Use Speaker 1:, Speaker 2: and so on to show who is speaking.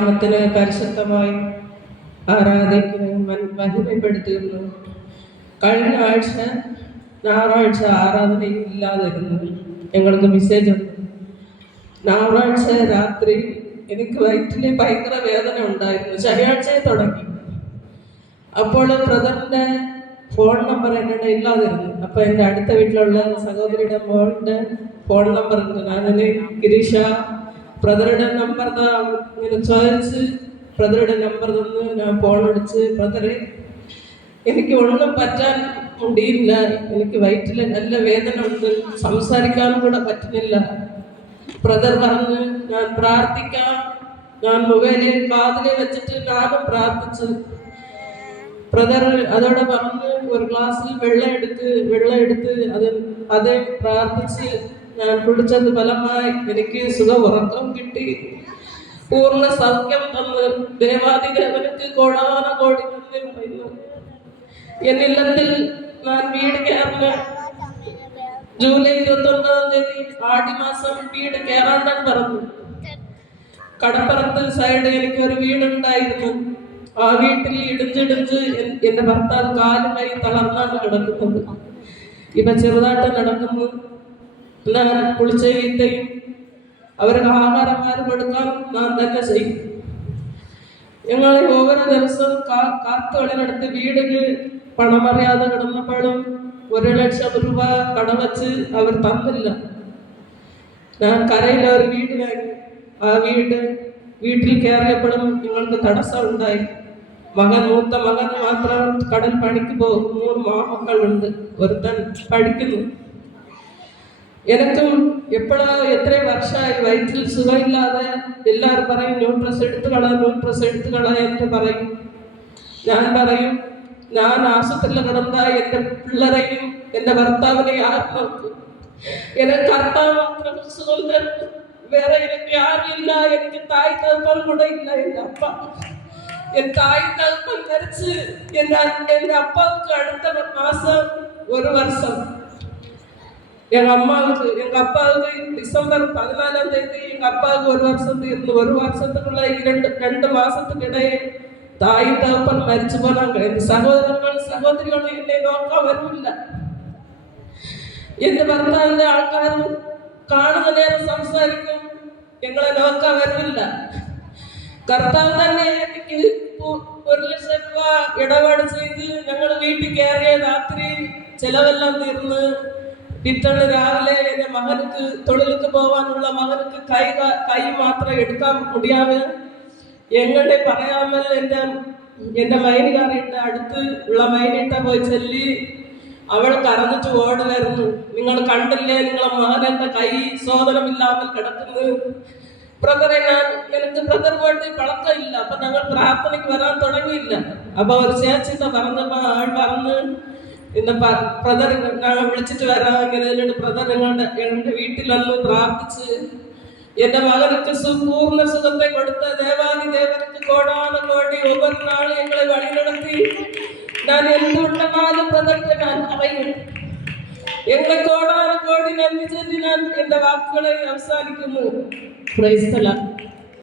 Speaker 1: നാമത്തിന് പരിശുദ്ധമായി ആരാധിക്കുന്നു മൻ- മഹിമപ്പെടുത്തുന്നു. കഴിഞ്ഞ ആഴ്ച ഞായറാഴ്ച ആരാധന ഇല്ലാതിരുന്നു. ഞങ്ങൾക്ക് മെസ്സേജ് ഉണ്ട്. ഞായറാഴ്ച രാത്രി എനിക്ക് വയറ്റിൽ ഭയങ്കര വേദന ഉണ്ടായിരുന്നു. ശനിയാഴ്ചയെ തുടങ്ങി. അപ്പോൾ ബ്രദറിന്റെ ഫോൺ നമ്പർ എന്നോട് ഇല്ലാതിരുന്നു. അപ്പൊ എന്റെ അടുത്ത വീട്ടിലുള്ള സഹോദരിയുടെ മോളുടെ ഫോൺ നമ്പർ ഉണ്ട്. ഞാനതിന് ഗിരീഷ ബ്രദറുടെ നമ്പർ ഇങ്ങനെ ചോദിച്ച് ബ്രദറുടെ നമ്പർ തന്ന് ഞാൻ ഫോൺ അടിച്ച് ബ്രദറെ എനിക്ക് ഒന്നും പറ്റാൻ മുടിയില്ല. എനിക്ക് വയറ്റിൽ നല്ല വേദന ഉണ്ട്. സംസാരിക്കാനും കൂടെ പറ്റുന്നില്ല. ബ്രദർ പറഞ്ഞ് ഞാൻ പ്രാർത്ഥിക്കാം. ഞാൻ മൊബൈലിൽ കാതിലെ വെച്ചിട്ട് ഞാനും പ്രാർത്ഥിച്ചു. ബ്രദർ അതോടെ പറഞ്ഞ് ഒരു ഗ്ലാസ്സിൽ വെള്ളം എടുത്ത് വെള്ളം എടുത്ത് അത് അത് പ്രാർത്ഥിച്ച് കുടിച്ചത് ഫലമായി എനിക്ക് സുഖ ഉറക്കം കിട്ടി. പൂർണ സൗഖ്യം തന്ന്. ദേവാദിദേവനക്ക് കോടാന കോടി എന്നില്ലത്തിൽ ഞാൻ വീട് കയറുന്ന. ജൂലൈ ഇരുപത്തി ഒൻപതാം തീയതി ആടിമാസം വീട് കയറാണ്ടാൻ പറഞ്ഞു. കടപ്പുറത്ത് സൈഡ് എനിക്ക് ഒരു വീടുണ്ടായിരുന്നു. ആ വീട്ടിൽ ഇടിഞ്ഞിടിഞ്ഞ് എന്റെ ഭർത്താവ് കാലും കൈ തളർന്നാണ് കിടക്കുന്നത്. ഇവ ചെറുതായിട്ട് നടക്കുന്നു. ഞാൻ കുളിച്ച അവരുടെ ആഹാരമാരും നാം ഞാൻ തന്നെ ചെയ്യും. ഞങ്ങൾ ഓരോ ദിവസവും കാ- കാത്തുകളിനടുത്ത് വീടിന് പണമറിയാതെ കിടന്നപ്പോഴും ഒരു ലക്ഷം രൂപ കടവച്ച് അവർ തന്നില്ല. ഞാൻ കരയിൽ ഒരു വീട് വാങ്ങി ആ വീട് വീട്ടിൽ കയറിയപ്പോഴും ഞങ്ങൾക്ക് തടസ്സം ഉണ്ടായി. മകൻ മൂത്ത മകൻ മാത്രം കടൽ പണിക്ക് പോകും മൂന്ന് മാമക്കളുണ്ട്. ഒരുത്തൻ പഠിക്കുന്നു. എനിക്കും എപ്പോഴോ എത്ര വർഷമായി വയറ്റിൽ സുഖമില്ലാതെ എല്ലാവരും പറയും ന്യൂട്രസ് എടുത്തു കള ന്യൂട്രസ് എടുത്തു കള എന്ന് പറയും ഞാൻ പറയും ഞാൻ ആശുപത്രിയിൽ കിടന്ന എന്റെ പിള്ളേരെയും എന്റെ ഭർത്താവിനെയും ആരും നോക്കും എനിക്ക് കർത്താവ് മാത്രം സുഖം തരുന്നു വേറെ എനിക്ക് ആരുമില്ല എനിക്ക് തായ് തകപ്പൻ കൂടെ ഇല്ല എന്റെ അപ്പ എൻ തായ് തകപ്പൻ മരിച്ച് എന്റെ എന്റെ അപ്പക്ക് അടുത്ത മാസം ഒരു വർഷം எங்க அம்மாவுக்கு எங்க அப்பாவுக்கு டிசம்பர் பதினாலாம் தேதி எங்க அப்பாவுக்கு ஒரு வருஷத்துக்கு ஒரு வருஷத்துக்குள்ள இரண்டு ரெண்டு மாசத்துக்கு இடையே தாய் தகப்பன் மறிச்சு போனாங்க எங்க சகோதரர்கள் சகோதரிகளும் என்னை നോക്കാൻ വരുമില്ല എന്റെ ഭർത്താവിന്റെ ആൾക്കാരും കാണുന്ന നേരം സംസാരിക്കും ഞങ്ങളെ നോക്കാൻ വരുന്നില്ല കർത്താവ് തന്നെ എനിക്ക് ഒരു ലക്ഷം രൂപ ഇടപാട് ചെയ്ത് ഞങ്ങൾ വീട്ടിൽ കയറിയ രാത്രി ചിലവെല്ലാം തീർന്ന് പിറ്റേന്ന് രാവിലെ എന്റെ മകനുക്ക് തൊഴിലേക്ക് പോവാനുള്ള മകനുക്ക് കൈ കൈ മാത്രം എടുക്കാൻ മുടിയാവ് എങ്ങനെ പറയാമൽ എന്റെ എന്റെ മൈനുകാരിയുടെ അടുത്ത് ഉള്ള മൈനിട്ട പോയി ചൊല്ലി. അവൾ കറന്നിട്ട് ഓടി വരുന്നു നിങ്ങൾ കണ്ടില്ലേ നിങ്ങളെ മകനെന്റെ കൈ സോദനമില്ലാതെ കിടക്കുന്നു ബ്രദറെ ഞാൻ എനിക്ക് ബ്രദർ വേണ്ടി പഴക്കമില്ല. അപ്പൊ ഞങ്ങൾ പ്രാർത്ഥനയ്ക്ക് വരാൻ തുടങ്ങിയില്ല. അപ്പൊ ഒരു ചേച്ചിന്റെ പറഞ്ഞപ്പോ ആൾ പറഞ്ഞ് ഇന്ന് ബ്രദർ വിളിച്ചിട്ട് വരാം. ഇങ്ങനെ എന്നിട്ട് ബ്രദർ നിങ്ങളുടെ എന്റെ വീട്ടിൽ വന്ന് പ്രാർത്ഥിച്ച് എന്റെ മകനക്ക് സമ്പൂർണ സുഖത്തെ കൊടുത്ത ദേവാദി ദേവനക്ക് കോടാന കോടി ഒവ്വൊരു നാൾ ഞങ്ങളെ വഴി നടത്തി. ഞാൻ എന്തുണ്ടെന്നാലും ബ്രദറിന്റെ ഞാൻ പറയും എങ്ങളെ കോടാന കോടി നന്ദി ചെല്ലി ഞാൻ എന്റെ വാക്കുകളെ അവസാനിക്കുന്നു. ക്രൈസ്തല